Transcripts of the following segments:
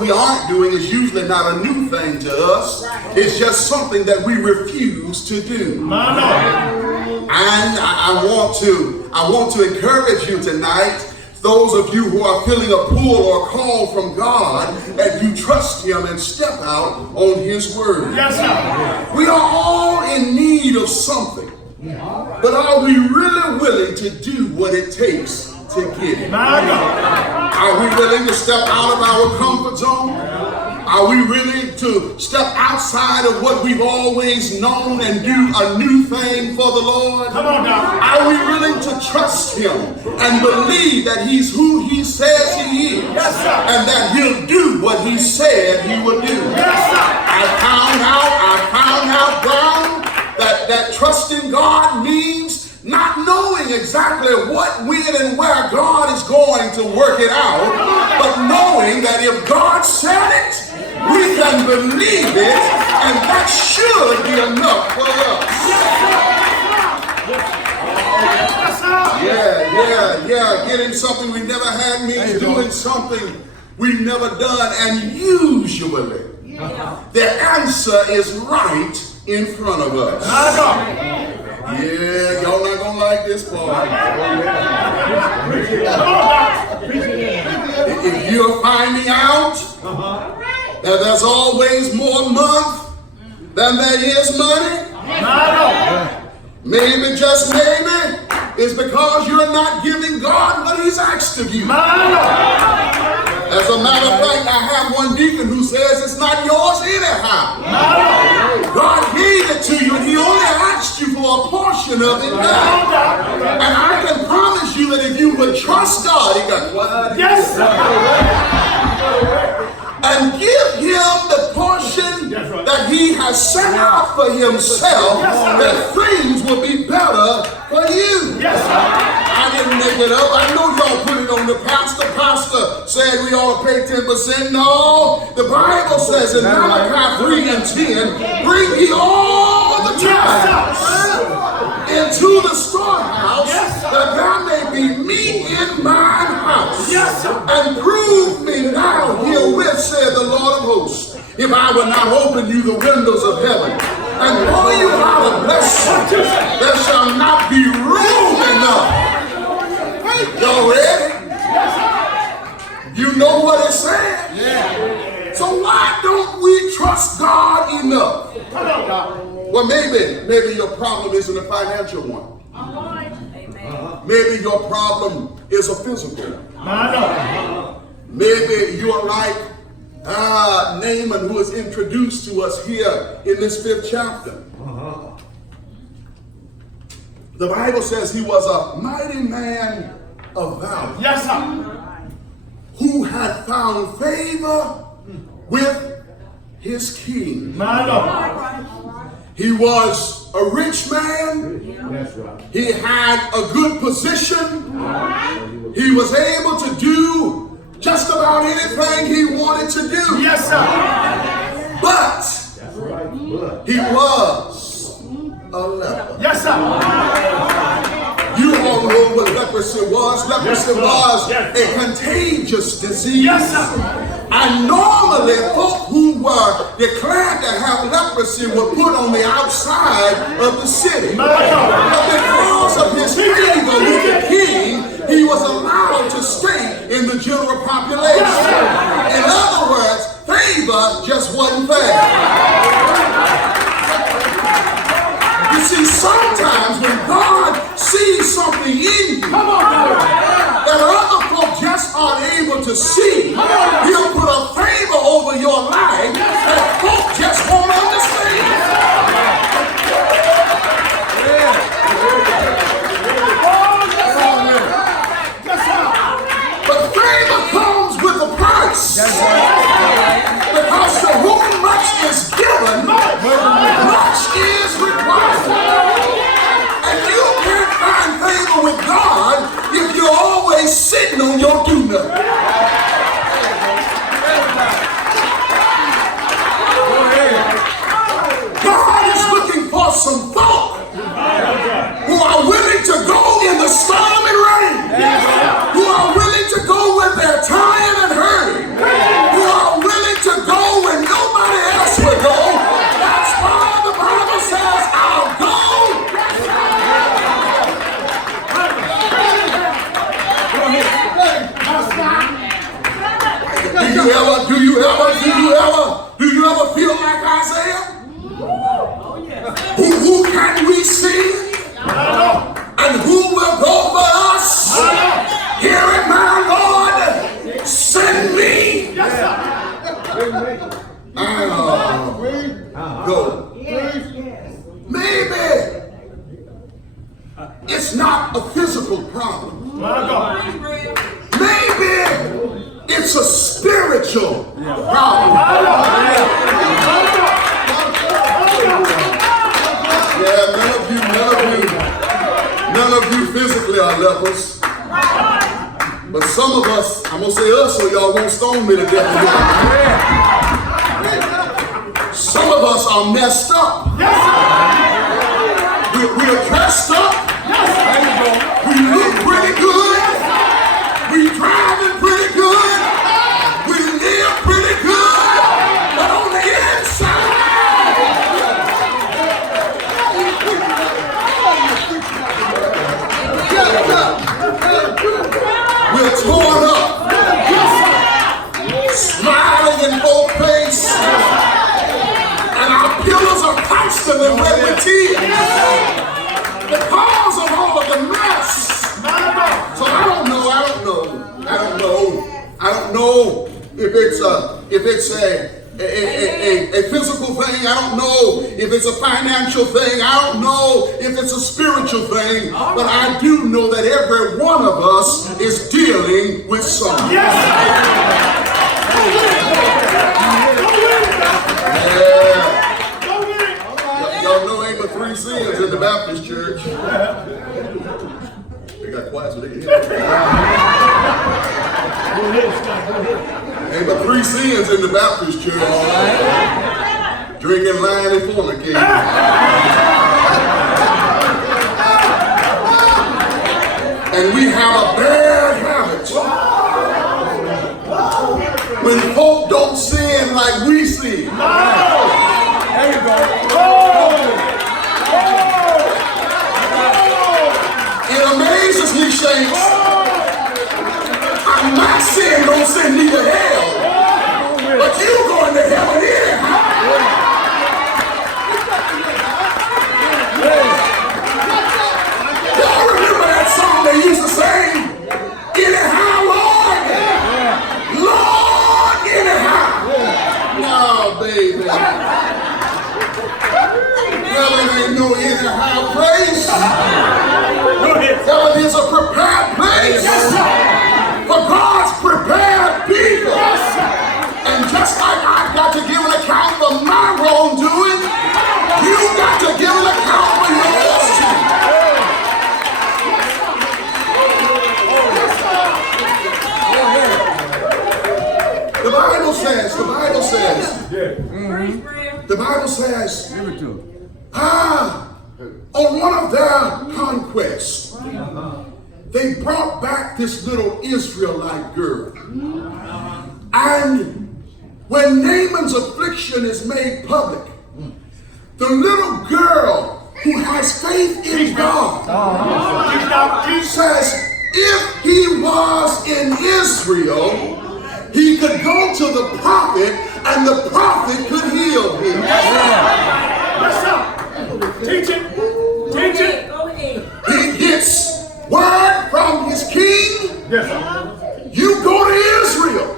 what we aren't doing is usually not a new thing to us. It's just something that we refuse to do. And I want to encourage you tonight, those of you who are feeling a pull or call from God, that you trust Him and step out on His word. Yes, sir. We are all in need of something, but are we really willing to do what it takes to get it? Are we willing to step out of our comfort zone? Are we willing to step outside of what we've always known and do a new thing for the Lord? Come on now. Are we willing to trust Him and believe that He's who He says He is? Yes, sir. And that He'll do what He said He would do? Yes, sir. I found out, Brown, that trusting God means not knowing exactly what, when, and where God is going to work it out, but knowing that if God said it, we can believe it, and that should be enough for us. Yeah. Getting something we never had means doing something we've never done, and usually the answer is right in front of us. Yeah, y'all not gonna like this part. If you're finding out that there's always more month than there is money, maybe, just maybe, it's because you're not giving God what He's asked of you. As a matter of fact, I have one deacon who says it's not yours anyhow. God gave it to you, and He only asked you for a portion of it back. And I can promise you that if you would trust God, He got what? Yes, and give Him the portion that He has set out for Himself, that things will be better for you. I didn't make it up. I know y'all put it on the pastor. Pastor said we ought to pay 10%. No, the Bible says in Malachi 3 and 10, bring ye all the tithes into the storehouse, that there may be meat in mine house. And prove me now herewith, said the Lord of hosts, if I will not open you the windows of heaven and pour you out a blessing, there shall not be room enough. Y'all ready? You know what it said? So why don't we trust God enough? Well, maybe your problem isn't a financial one. Maybe your problem is a physical one. Maybe you're like Naaman, who is introduced to us here in this 5th chapter. The Bible says he was a mighty man of valor. Yes, sir. Who had found favor with his king. He was a rich man. He had a good position. He was able to do just about anything he wanted to do. Yes, sir. But he was a leper. Yes, sir. You all know what leprosy was. Leprosy was a contagious disease. Yes, sir. And normally folk who were declared to have leprosy were put on the outside of the city. But because of his favor with the king, he was allowed to stay in the general population. In other words, favor just wasn't fair. You see, sometimes when God sees something in you that other folk just aren't able to see, He'll put a favor over your life that folk just won't understand. But favor comes with a price. Because to whom you ever feel like Isaiah? Who can we see? And who will go for us? Here am I, Lord. Send me. Go. Maybe it's not a physical problem. Maybe it's a spiritual problem. Yeah, none of you physically are lepers. But some of us, I'm going to say us so y'all won't stone me to death. Some of us are messed up. We are dressed up. We look pretty good. We driving pretty good. We live pretty good. But on the inside, we're torn up. Smiling in both face. And our pillows are constantly wet with tears. Because of all of the mess. So I don't know if it's a physical thing. I don't know if it's a financial thing. I don't know if it's a spiritual thing. But I do know that every one of us is dealing with something. Yeah. Y'all know ain't but 3 sins in the Baptist church. They got quiet so they can hear. Ain't but 3 sins in the Baptist church. Drinking, lying, and fornicating. And we have a bad habit. When folk don't sin like we sin. There you go. It amazes me, saints. I'm not saying don't send me to hell, but you going to heaven anyhow. Y'all remember that song they used to sing? Anyhow, Lord. Lord, anyhow. No, baby. Heaven ain't no anyhow place. Heaven is a prepared place for God's prepared people. And just like I've got to give an account for my wrongdoing, you've got to give an account for yours too. The Bible says, on one of their conquests, they brought back this little Israelite girl. And when Naaman's affliction is made public, the little girl who has faith in God says, if he was in Israel, he could go to the prophet and the prophet could heal him. Yes, sir. Teach it. Teach it. He gets word from his king. Yes, sir. You go to Israel.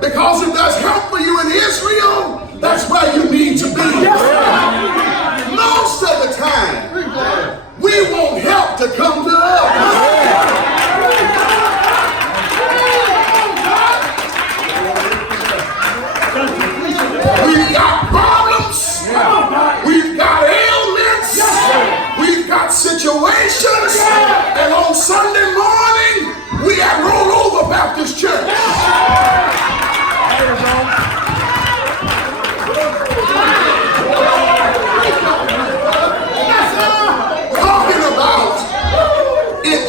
Because if there's help for you in Israel, that's where you need to be. Most of the time, we want help to come to us. We've got problems. We've got ailments. We've got situations. And on Sunday morning, we at Roll Over Baptist Church. Talking about it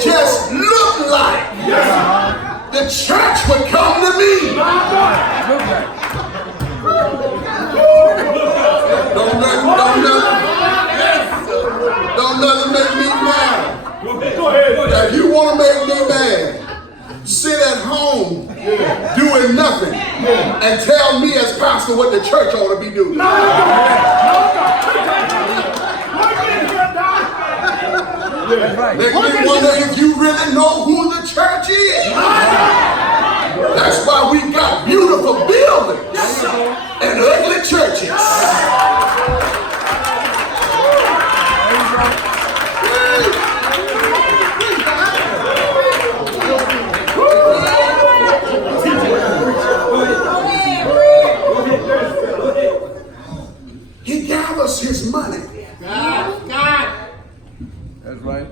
and tell me as pastor what the church ought to be doing. Make me wonder if you really know who the church is. That's why we got beautiful buildings and ugly churches. He gathers his money. That's right.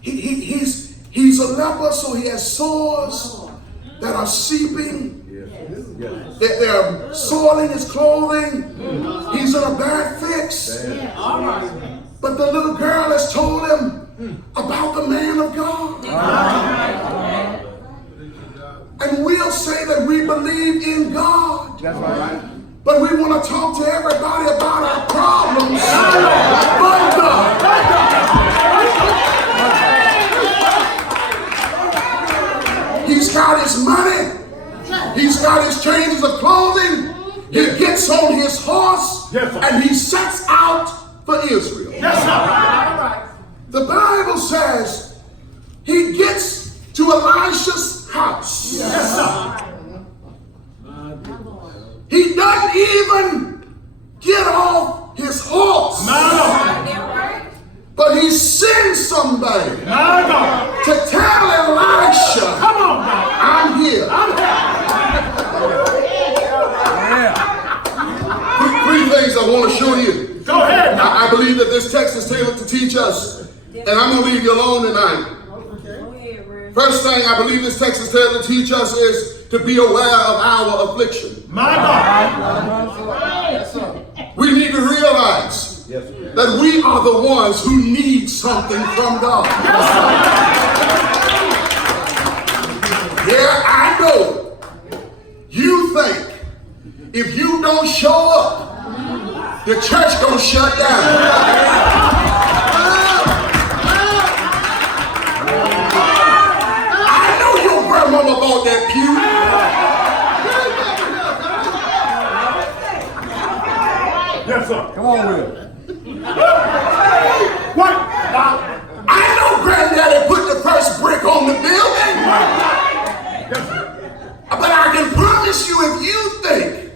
He's a leper, so he has sores that are seeping. They're soiling his clothing. He's in a bad fix. But the little girl has told him about the man of God. And we'll say that we believe in God. That's right. But we want to talk to everybody about our problems. But God. He's got his money. He's got his changes of clothing. He gets on his horse and he sets out for Israel. The Bible says he gets to Elisha's house. He doesn't even get off his horse. But he sends somebody to tell Elisha, I'm here. Three things I want to show you. Go ahead. I believe that this text is tailored to teach us, and I'm going to leave you alone tonight. First thing I believe this text is tailored to teach us is to be aware of our affliction. My God. We need to realize that we are the ones who need something from God. Yeah, I know. You think if you don't show up, the church gonna shut down. I know your grandmama bought that pew. Yes, sir. Come on with it. What? I know granddaddy put the first brick on the building. But I can promise you, if you think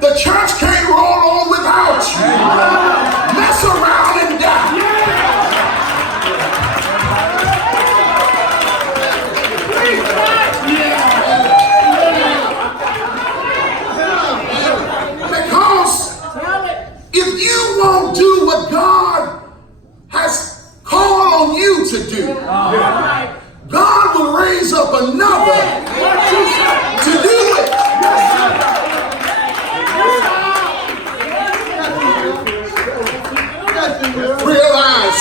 the church can't roll on without you, mess around and die. Because if you won't do what God has called on you to do, God will raise up another to do it. Realize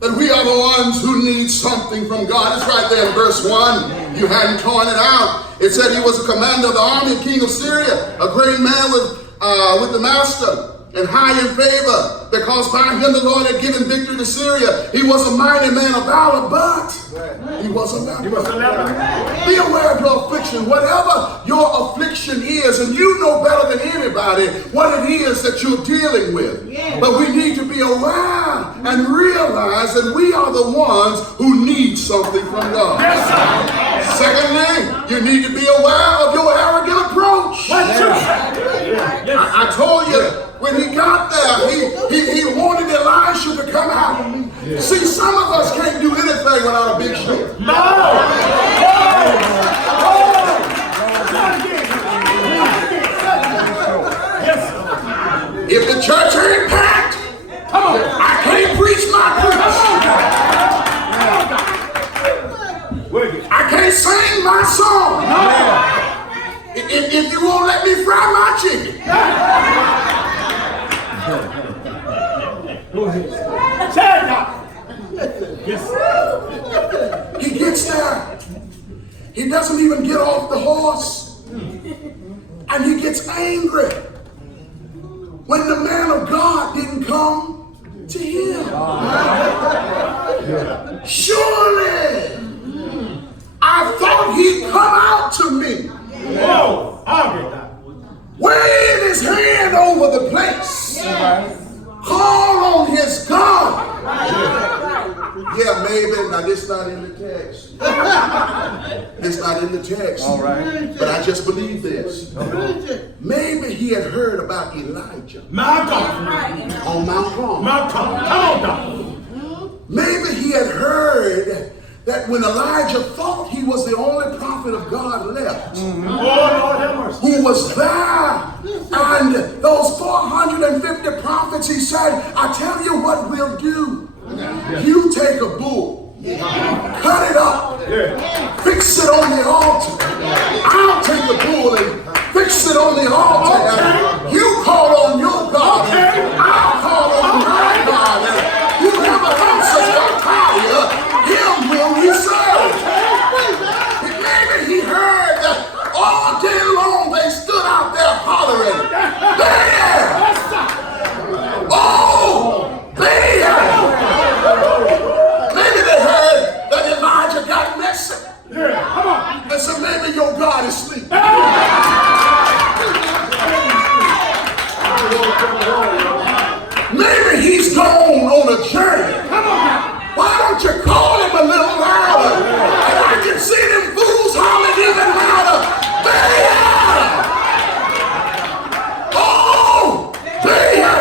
that we are the ones who need something from God. It's right there in verse 1. You hadn't torn it out. It said he was a commander of the army, king of Syria, a great man with the master, and high in favor, because by him the Lord had given victory to Syria. He was a mighty man of valor, but he was a leper. Be aware of your affliction, whatever your affliction is, and you know better than anybody what it is that you're dealing with. But we need to be aware and realize that we are the ones who need something from God. Secondly, you need to be aware of your arrogant approach. I told you, when he got there, he wanted Elisha to come out. See, some of us can't do anything without a big show. If the church ain't packed, I can't preach my preach. I can't sing my song. If you won't let me fry my chicken. He gets there. He doesn't even get off the horse. And he gets angry when the man of God didn't come to him. Surely I thought he'd come out to me. in the text. All right. But I just believe this. Maybe he had heard about Elijah. My God. On Mount Carmel. Mount Carmel. Come on, Doctor. Maybe he had heard that when Elijah thought he was the only prophet of God left, Oh, Lord have mercy. who was there, and those 450 prophets, he said, I tell you what we'll do. You take a bull, cut it up, fix it on the altar. I'll take the bull and fix it on the altar. You call on your God, I'll call on my God. And whoever answers by fire, him will we serve. Maybe he heard that all day long they stood out there hollering, there! Oh, there! Maybe they heard that Elijah got messy. And so maybe your God is asleep. Maybe he's gone on a journey. Why don't you call him a little louder? And I can see them fools hollering even louder. There! Oh, there!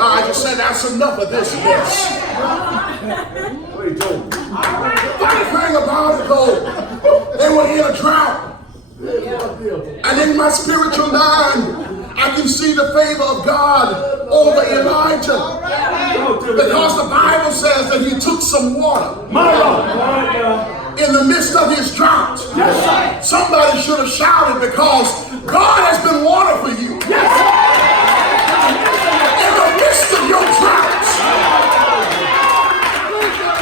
I just said that's enough of this mess. Funny thing about it though, they were in a drought. And in my spiritual mind, I can see the favor of God over Elijah. Because the Bible says that he took some water in the midst of his drought. Somebody should have shouted because God has been water for you. In the midst of your drought.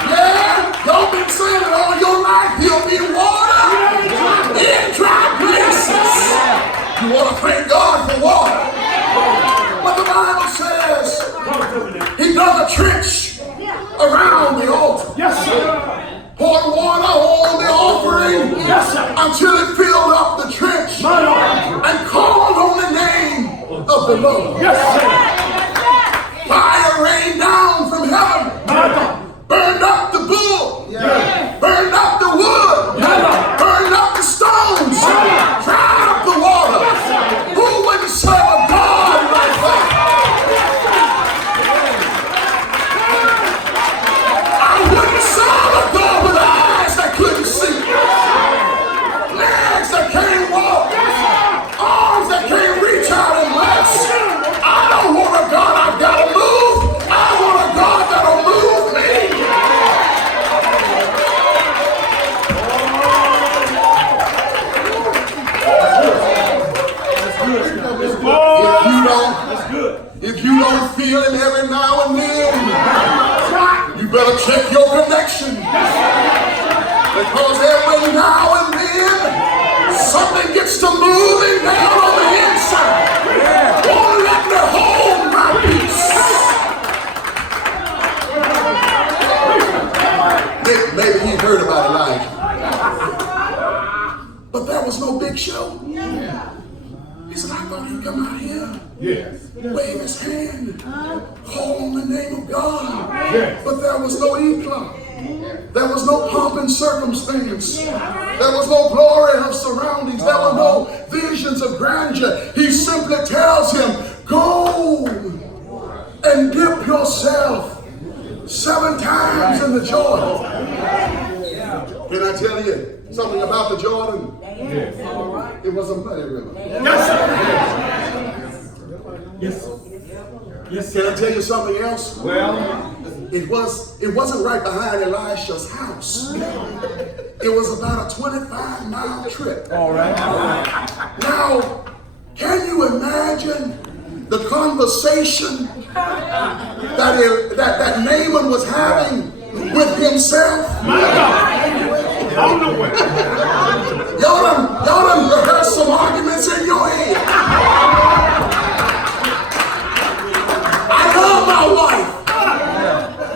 Yeah, you've been saying it all your life. He'll be water in dry places. You want to thank God for water. But the Bible says he dug a trench around the altar. Poured water on the offering until it filled up the trench and called on the name of the Lord. Fire rained down from heaven, burned up the bull, burned up the wood, burned up the stones, dried up the water. Who wouldn't serve a God like that? I wouldn't serve a God with eyes that couldn't see, legs that can't walk, arms that can't reach out and bless. I don't want a God I've got to move. I want a God that'll move me. If you don't feel him every now and then, you better check your connection. Because every now and then, something gets to moving down on the inside. Won't let me hold my peace. Maybe he heard about Elijah. But that was no big show. He said, I thought he'd come out here, wave his hand, call on the name of God. But there was no eclat. There was no pomp and circumstance. There was no glory of surroundings. There were no visions of grandeur. He simply tells him, go and dip yourself 7 times in the Jordan. Can I tell you something about the Jordan? It was a muddy river. Yes. Can I tell you something else? Well, it wasn't right behind Elisha's house. It was about a 25-mile trip. all right. Now, can you imagine the conversation that Naaman was having with himself? On the way. Y'all done rehearsed some arguments in your head. I love my wife.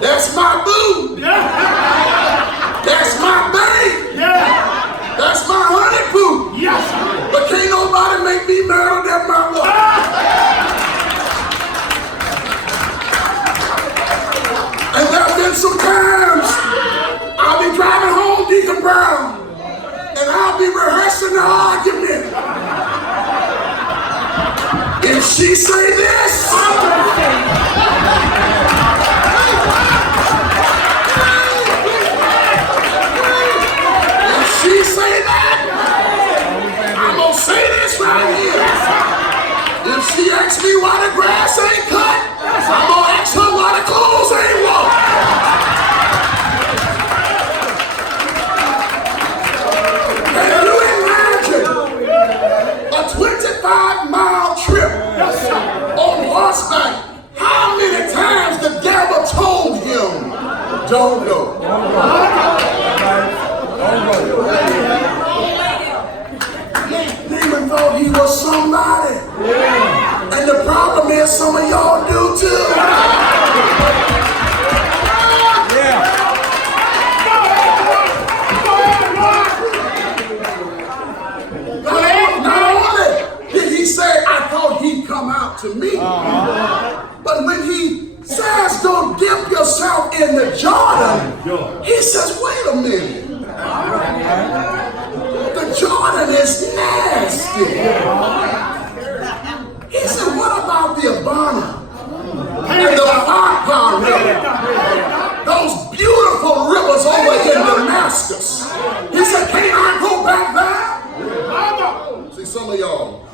That's my boo. That's my babe. That's my honey boo. But can't nobody make me mad at my wife. And there have been some times I'll be driving home, be rehearsing the argument. If she say this, if she say that, I'm gonna say this right here. If she asks me why the grass ain't cut, I'm gonna ask her why the clothes ain't washed. Can you imagine a 25-mile trip on horseback? How many times the devil told him, don't go? Demon thought he was somebody. And the problem is some of y'all do too. Not only did he say, I thought he'd come out to me, but when he says, don't dip yourself in the Jordan, he says, wait a minute. The Jordan is nasty. He said, what about the Abana and the Pharpar River? Those beautiful rivers over in Damascus. He said, can't I go back there? See, some of y'all.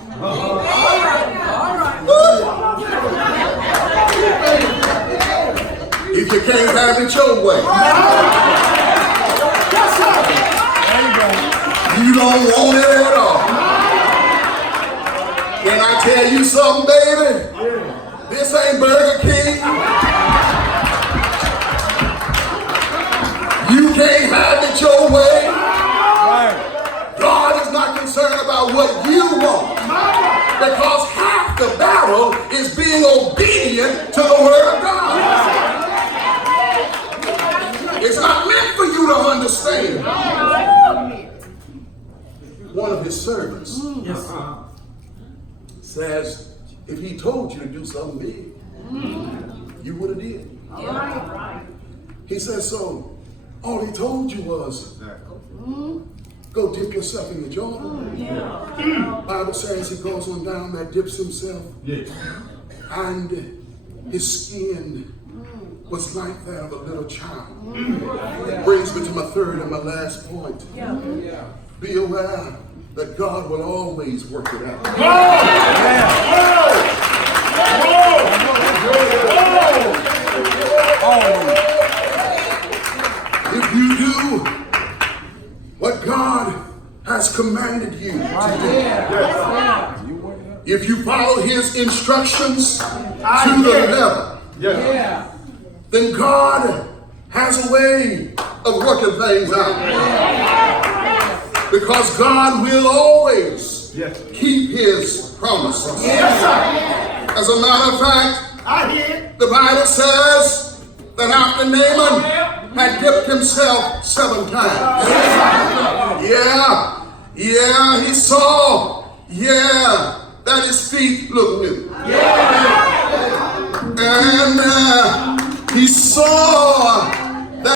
If you can't have it your way, you don't want it at all. Can I tell you something, baby? This ain't Burger King. You can't have it your way. God is not concerned about what you want, because half the battle is being obedient to the word of God. It's not meant for you to understand. One of his servants says, if he told you to do something big, you would have did. He says, so all he told you was, go dip yourself in the Jordan. Bible says he goes on down there, dips himself, and his skin was like that of a little child. Brings me to my third and my last point. Be aware that God will always work it out. If you do what God has commanded you to do, if you follow his instructions to the letter, then God has a way of working things out. Because God will always keep his promises. As a matter of fact, the Bible says that after Naaman had dipped himself 7 times. He saw, that his feet looked new. And he saw